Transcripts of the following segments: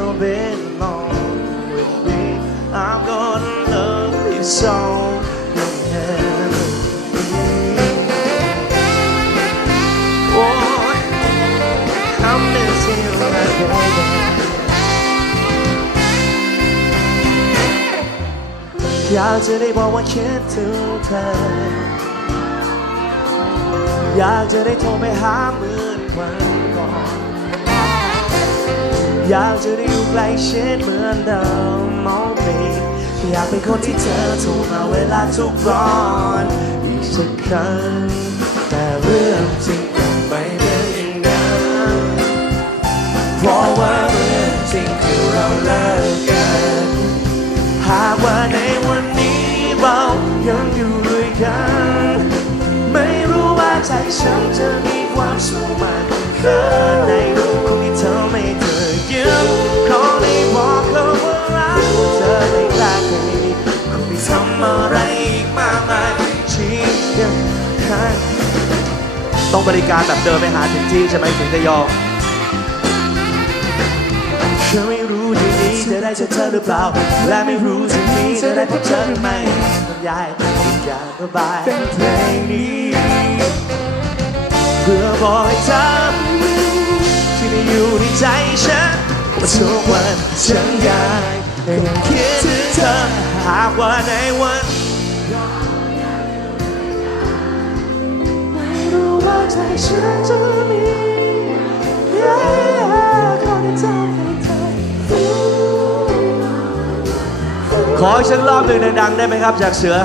you've been along with me. I'm gonna love you so. you'll never leave. Oh, I miss you, my baby. อยากจะได้บอกว่าคิดถึงเธอ อยากจะได้โทรไปหาเหมือนวันก่อน อยากจะได้อยู่ใกล้ชิดเหมือนเดิม oh baby อยากเป็นคนที่เธอโทรมาเวลาทุกร้อนอีกสักครั้ง แต่เรื่องจริงยังไม่เป็นอย่างนั้นเพราะว่าเรื่องจริงคือเราเลิกกันหากว่าในวันนี้เรายังอยู่ด้วยกัน ไม่รู้ว่าใจฉันจะมีความสุขมากแค่ไหน ต้องบริการแบบเดินไปหาถึงที่ใช่ไหมถึงจะยอมฉันไม่รู้ที่นี้จะได้เจอเธอหรือเปล่า และไม่รู้ทีนี้จะได้พบเธอหรือไม่บรรยายทุกอย่างระบายเป็นเพลงนี้เพื่อบอกให้เธอที่ได้อยู่ในใจฉันว่าทุกวันฉันยังยังคิดถึงเธอหากว่าในวัน รู้ว่าใจฉันจะมี Yeah คนที่ทำให้เธอขออีกสักรอบหนึ่งดังๆได้ไหมครับ จากเสือ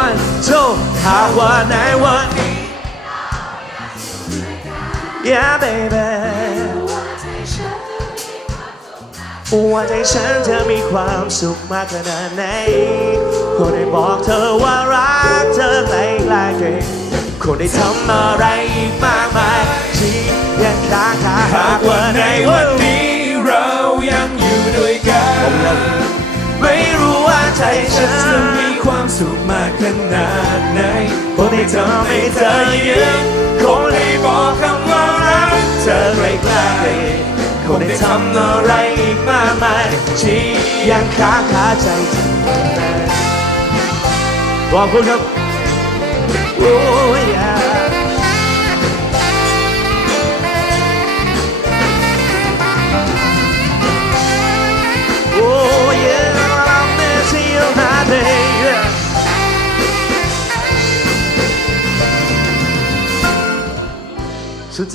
One two หากว่าในวันนี้ Yeah baby ว่าใจฉันเธอมีความสุขมากขนาดไหนคนได้บอกเธอว่ารัก คนได้ทำอะไรอีกมากมายที่ยังคาคาหากว่าในวันนี้เรายังอยู่ด้วยกัน ไม่รู้ว่าใจฉัจะนมีความสุขมากขนาดไหนคงได้ทำให้เธอยืนคงได้บอกคำว่ารักเธอไกลๆคงได้ทำอะไรอีกมากมายที่ยังค้างคาใจเธอขอบคุณครับ โอ้ยอะโอ้ย I'm missing you my baby สุด